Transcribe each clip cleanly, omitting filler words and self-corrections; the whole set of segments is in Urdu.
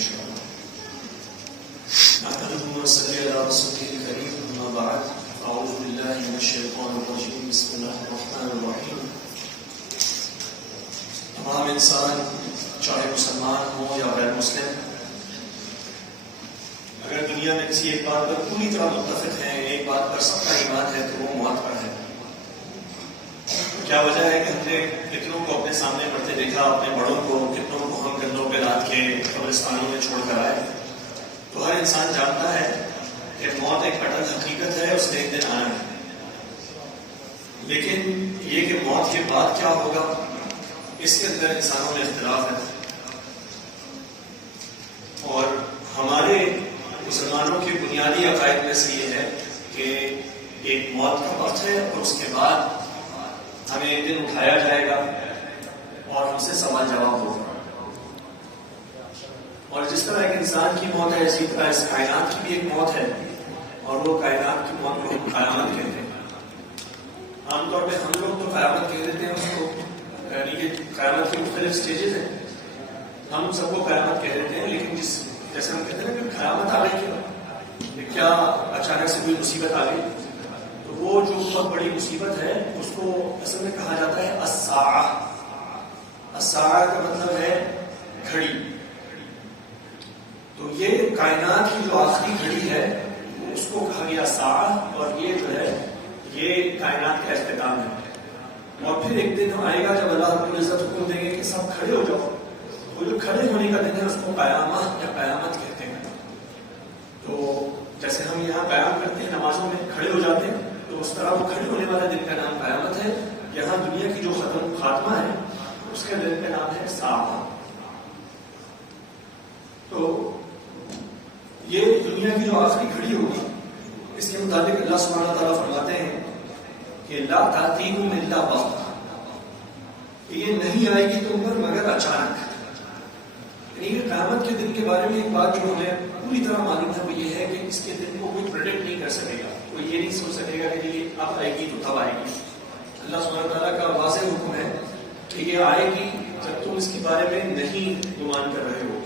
انشاءاللہ. نحمده ونصلي على رسوله الكريم. أما بعد أعوذ بالله من الشيطان الرجيم. بسم الله الرحمن الرحيم. تمام انسان چاہے مسلمان ہو یا غیر مسلم، اگر دنیا میں کسی ایک بات پر پوری طرح متفق ہیں، ایک بات پر سب کا ایمان ہے، تو وہ موت پر ہے. کیا وجہ ہے کہ ہم نے کتنوں کو اپنے سامنے پڑھتے دیکھا، اپنے بڑوں کو، کتنوں کو ہم کندھوں پہ رات کے قبرستانوں میں چھوڑ کر آئے. تو ہر انسان جانتا ہے کہ موت ایک اٹل حقیقت ہے، اس نے ایک دن آنا ہے. لیکن یہ کہ موت کے بعد کیا ہوگا، اس کے اندر انسانوں میں اختلاف ہے. اور ہمارے مسلمانوں کے بنیادی عقائد میں سے یہ ہے کہ ایک موت کا وقت ہے اور اس کے بعد ہمیں ایک دن اٹھایا جائے گا اور ہم سے سوال جواب ہوگا. اور جس طرح ایک انسان کی موت ہے، اسی طرح اس کائنات کی بھی ایک موت ہے، اور وہ کائنات کی موت کو قیامت کہتے ہیں. عام طور پہ ہم لوگ تو قیامت کہہ دیتے ہیں اس کو، یعنی کہ قیامت کی مختلف سٹیجز ہیں، ہم سب کو قیامت کہہ دیتے ہیں. لیکن جیسے ہم کہتے ہیں کہ قیامت آ گئی، کیا اچانک سے کوئی مصیبت آ گئی، تو وہ جو بہت بڑی مصیبت ہے اس کو اصل میں کہا جاتا ہے الساعہ. الساعہ کا مطلب ہے گھڑی. تو یہ کائنات کی جو آخری گھڑی ہے اس کو کہا گیا ساعہ، اور یہ جو ہے یہ کائنات کا اختتام ہے. اور پھر ایک دن آئے گا جب اللہ رب العزت حکم دیں گے کہ سب کھڑے ہو جاؤ. وہ جو کھڑے ہونے کا دن ہے اس کو قیامہ یا قیامت کہتے ہیں. تو جیسے ہم یہاں قیام کرتے ہیں، نمازوں میں کھڑے ہو جاتے ہیں، تو اس طرح وہ کھڑے ہونے والے دن کا نام قیامت ہے. یہاں دنیا کی جو خاتمہ ہے اس کے دن کا نام ہے ساعہ. تو یہ دنیا کی جو آخری گھڑی ہوگی، اس کے مطابق اللہ سبحانہ تعالیٰ فرماتے ہیں کہ لا تأتیکم الا بغتہ، یہ نہیں آئے گی تم پر مگر اچانک. یعنی کہ قیامت کے دن کے بارے میں ایک بات جو ہمیں پوری طرح معلوم ہے وہ یہ ہے کہ اس کے دن کو کوئی پریڈکٹ نہیں کر سکے گا. کوئی یہ نہیں سوچ سکے گا کہ یہ اب آئے گی تو تب آئے گی. اللہ سبحانہ تعالیٰ کا واضح حکم ہے کہ یہ آئے گی جب تم اس کے بارے میں نہیں گمان کر رہے ہو.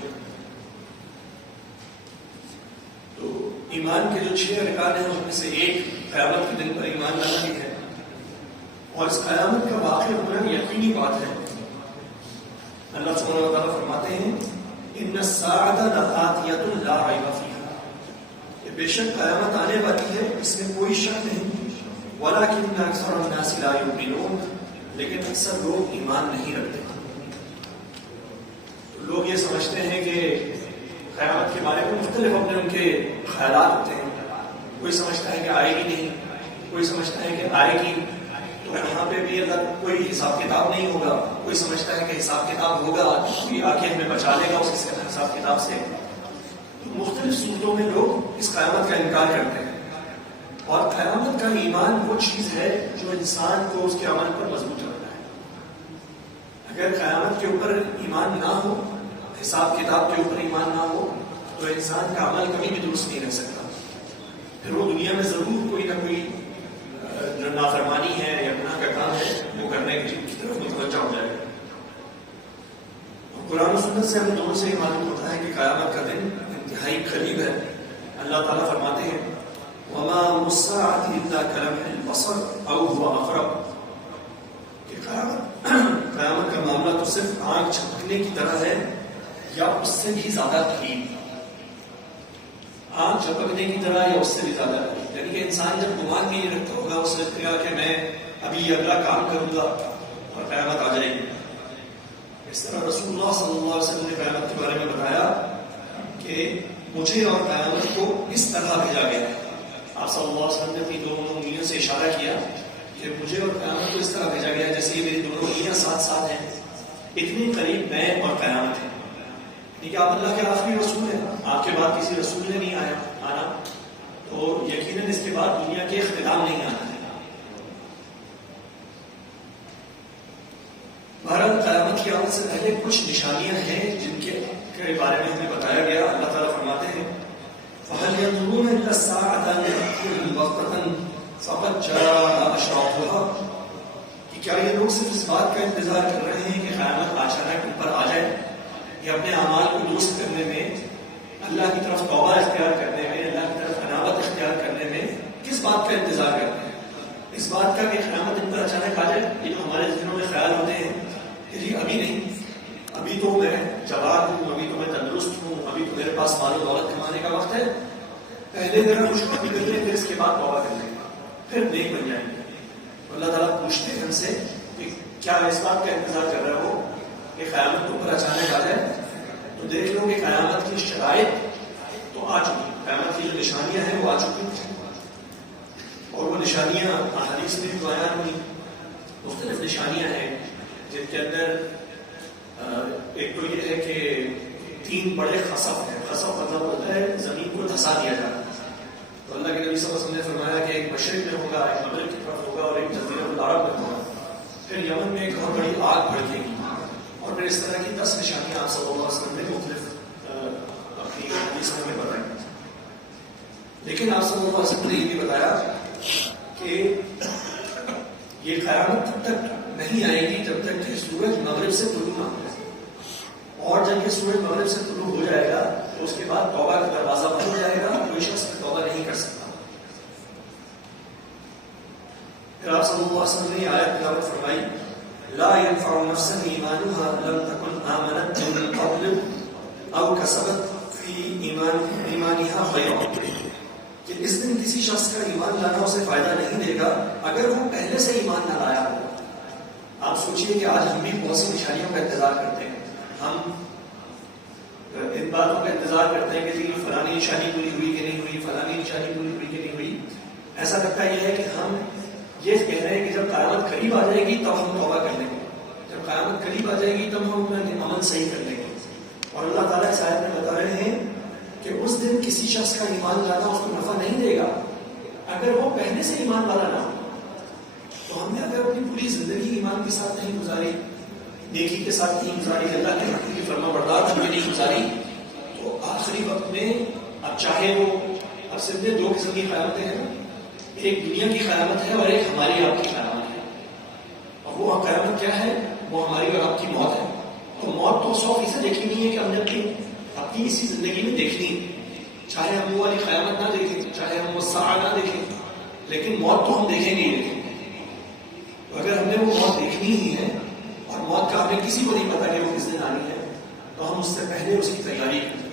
تو ایمان کے جو 6 ارکان ہیں اس میں سے ایک قیامت کے دن پر ایمان لانا بھی ہے. اور اس قیامت کا واقع ہونا یقینی بات ہے. اللہ سبحانہ وتعالیٰ فرماتے ہیں ان الساعة لآتیۃ لا ریب فیہا، کہ بے شک قیامت آنے والی ہے، اس میں کوئی شک نہیں. ولکن اکثر الناس لا یؤمنون، لیکن اکثر لوگ ایمان نہیں رکھتے. لوگ یہ سمجھتے ہیں کہ قیامت کے بارے میں مختلف اپنے ان کے خیالات ہوتے ہیں. کوئی سمجھتا ہے کہ آئے گی نہیں، کوئی سمجھتا ہے کہ آئے گی تو یہاں پہ بھی اگر کوئی حساب کتاب نہیں ہوگا، کوئی سمجھتا ہے کہ حساب کتاب ہوگا، کوئی آ کے ہمیں بچا لے گا اس حساب کتاب سے. مختلف صورتوں میں لوگ اس قیامت کا انکار کرتے ہیں. اور قیامت کا ایمان وہ چیز ہے جو انسان کو اس کے عمل پر مضبوط رکھتا ہے. اگر قیامت کے اوپر ایمان نہ ہو، حساب کتاب کے اوپر ایمان نہ ہو، تو انسان کا عمل کبھی بھی درست نہیں رہ سکتا. پھر وہ دنیا میں ضرور کوئی نہ کوئی جو نافرمانی ہے یا گناہ کا کام ہے وہ کرنے کی طرف متوجہ ہو جائے گا. قرآن و سنت سے ہمیں دونوں سے یہ معلوم ہوتا ہے کہ قیامت کا دن انتہائی قریب ہے. اللہ تعالیٰ فرماتے ہیں وما الساعة الا كلمح البصر او هو اقرب، کہ قیامت کا معاملہ تو صرف آنکھ جھپکنے کی طرح ہے یا اس سے بھی زیادہ قریب. آنکھ جھپکنے کی طرح یا اس سے بھی زیادہ قریب. یعنی کہ انسان جب گمان نہیں رکھتا ہوگا، وہ سوچے گا کہ میں ابھی اگلا کام کروں گا اور قیامت آ جائے گی. اس طرح رسول اللہ صلی اللہ علیہ وسلم نے قیامت کے بارے میں بتایا کہ مجھے اور قیامت کو اس طرح بھیجا گیا ہے. آپ صلی اللہ علیہ وسلم نے اپنی دونوں انگلیوں سے اشارہ کیا کہ مجھے اور قیامت کو اس طرح بھیجا گیا ہے جیسے یہ میری دونوں انگلیاں ساتھ ساتھ ہیں. اتنی قریب میں اور قیامت ہے. کہ آپ اللہ کے آخری رسول ہیں، آپ کے بعد کسی رسول نے نہیں آنا، تو یقیناً اس کے بعد دنیا کے اختتام نہیں آنا ہے. بہرحال قیامت کی آمد سے پہلے کچھ نشانیاں ہیں جن کے بارے میں ہمیں بتایا گیا. اللہ تعالیٰ فرماتے ہیں فَهَلْ يَنظُرُونَ إِلَّا السَّاعَةَ أَن تَأْتِيَهُمْ بَغْتَةً فَقَدْ جَاءَ أَشْرَاطُهَا، کہ کیا یہ لوگ صرف اس بات کا انتظار کر رہے ہیں کہ قیامت اچانک ان پر آ جائے، یہ اپنے اعمال کو درست کرنے میں، اللہ کی طرف توبہ اختیار کرنے میں، اللہ کی طرف انابت اختیار کرنے میں کس بات کا انتظار کرتے ہیں؟ اس بات کا کہ قیامت ان پر اچانک آ جائے. یہ جو ہمارے ذہنوں میں خیال ہوتے ہیں کہ جی ابھی نہیں، ابھی تو میں جوان ہوں، ابھی تو میں تندرست ہوں، ابھی تو میرے پاس مال و دولت کمانے کا وقت ہے، پہلے ذرا خوشخبری کر لیں، پھر اس کے بعد توبہ کر لیں گے، پھر نیک بن جائیں گے. اللہ تعالیٰ پوچھتے ہیں ہم سے کہ کیا اس بات کا انتظار کر رہے ہو کہ قیامت تم پر اچانک آ جائے؟ تو دیکھ لو کہ قیامت کی شرائط تو آ چکی، قیامت کی جو نشانیاں ہیں وہ آ چکی ہیں، اور وہ نشانیاں احادیث میں بھی بیان ہوئی. مختلف نشانیاں ہیں جن کے اندر ایک تو یہ ہے کہ 3 بڑے خسف ہیں. خسف مطلب ہوتا ہے زمین کو دھسا دیا جاتا ہے. تو اللہ کے نبی صلی اللہ علیہ وسلم نے فرمایا کہ ایک مشرق میں ہوگا، ایک مغرب کی طرف ہوگا، اور ایک جزیرۃ العرب میں ہوگا. پھر یمن میں ایک بہت بڑی آگ بھڑکے گی، اور پھر اس طرح کی 10 نشانیاں آپ صلی اللہ علیہ وسلم نے مختلف اپنی حدیثوں میں بتائی. لیکن آپ صلی اللہ علیہ وسلم نے یہ بھی بتایا کہ یہ قیامت تب تک نہیں آئے گی جب تک کہ سورج مغرب سے طلوع نہ ہو، اور جب یہ سورج مغرب سے طلوع ہو جائے گا تو اس کے بعد توبہ کا دروازہ بند ہو جائے گا، کوئی شخص توبہ نہیں کر سکتا. پھر آپ صلی اللہ علیہ وسلم نے آیت تلاوت فرمائی، لا ينفع نفسا ایمانها لم تكن آمنت من قبل او کسبت فی ایمانها خیرا، کہ اس دن کسی شخص کا ایمان لانا اسے فائدہ نہیں دے گا اگر وہ پہلے سے ایمان نہ لایا ہو. آپ سوچئے کہ آج ہم بھی بہت سی نشانیوں کا انتظار کرتے ہیں، ہم ان باتوں کا انتظار کرتے ہیں کہ جی فلانی نشانی پوری ہوئی کہ نہیں ہوئی، فلانی نشانی پوری ہوئی کہ نہیں ہوئی. ایسا لگتا یہ ہے کہ ہم یہ کہہ رہے ہیں کہ جب قیامت قریب آ جائے گی تب ہم توبہ کر لیں گے، جب قیامت قریب آ جائے گی تب ہم اپنا عمل صحیح کر لیں گے. اور اللہ تعالیٰ اس آیت میں بتا رہے ہیں کہ اس دن کسی شخص کا ایمان لانا اس کو نفع نہیں دے گا اگر وہ پہلے سے ایمان والا نہ ہو. تو ہم نے اگر اپنی پوری زندگی ایمان کے ساتھ نہیں گزاری، نیکی کے ساتھ نہیں گزاری، اللہ کے حکم کی فرما بردار ہم نے نہیں گزاری، تو آخری وقت میں اب چاہے وہ اب صرف 2 قسم کی قیامتیں ہیں، ایک دنیا کی قیامت ہے اور ایک ہماری آپ کی قیامت ہے. اور وہ قیامت کیا ہے؟ وہ ہماری اور آپ کی موت ہے. تو موت تو 100% دیکھی نہیں ہے کہ ہم نے اپنی اسی زندگی میں دیکھنی ہے، چاہے ہم وہ والی قیامت نہ دیکھیں، چاہے ہم وہ ساعہ نہ دیکھیں، لیکن موت تو ہم دیکھیں گے ہی دیکھیں گے. تو اگر ہم نے وہ موت دیکھنی ہی ہے اور موت کا ہمیں کسی کو نہیں پتا کہ وہ کس دن آنی ہے، تو ہم اس سے پہلے اس کی تیاری کریں،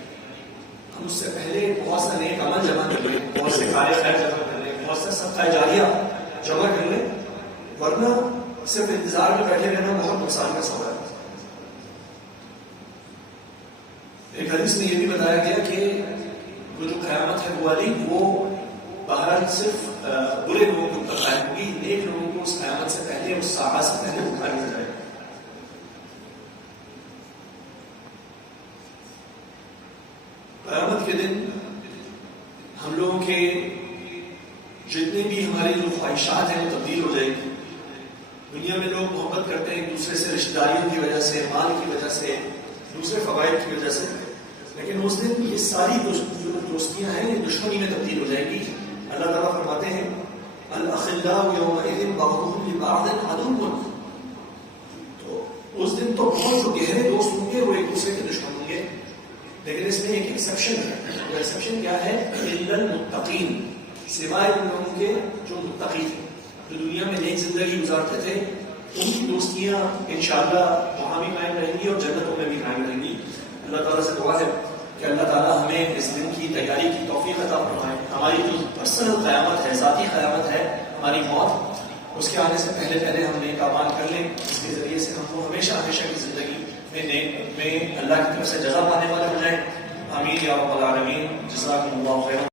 ہم اس سے پہلے بہت سا نیک عمل جمع کر لیں، بہت سے کار خیر جمع کر لیں، بہت سے صدقہ جاریہ جمع کر لیں، ورنہ صرف انتظار میں بیٹھے رہنا بہت نقصان کا سبب ہے. ایک حدیث میں یہ بھی بتایا گیا کہ وہ جو قیامت ہے وہ والی وہ بہرحال صرف برے لوگوں کو تک قائم ہوگی، نیک لوگوں کو اس قیامت سے پہلے، اس ساعت سے پہلے اٹھا لیا جائے گا. قیامت کے دن ہم لوگوں کے جتنے بھی ہماری جو خواہشات ہیں وہ تبدیل ہو جائے گی. دنیا میں لوگ محبت کرتے ہیں ایک دوسرے سے، رشتہ داریوں کی وجہ سے، مال کی وجہ سے، دوسرے فوائد کی وجہ سے، لیکن اس دن یہ ساری جو دوستیاں ہیں یہ دشمنی میں تبدیل ہو جائیں گی. اللہ تعالیٰ فرماتے ہیں الاخلاء یومئذ بعضهم لبعض عدو، تو اس دن تو بہت جو گہرے دوست ہوں گے وہ ایک دوسرے کے دشمن ہوں گے. لیکن اس میں ایک ایکسیپشن ہے. وہ ایکسیپشن کیا ہے؟ الا المتقین، سوائے ان لوگوں کے جو متقی تھے، جو دنیا میں نیک زندگی گزارتے تھے، ان کی دوستیاں انشاءاللہ وہاں بھی قائم رہیں گی اور جنتوں میں بھی قائم رہیں گی. اللہ تعالیٰ سے دعا ہے کہ اللہ تعالیٰ ہمیں اس دن کی تیاری کی توفیق عطا فرمائے. ہماری جو پرسنل قیامت ہے، ذاتی قیامت ہے، ہماری موت، اس کے آنے سے پہلے ہم نیک اعمال کر لیں، اس کے ذریعے سے ہم کو ہمیشہ کی زندگی میں اللہ کی طرف سے جزا پانے والے ہو جائیں. آمین یا رب العالمین. جزاکم اللہ خیر.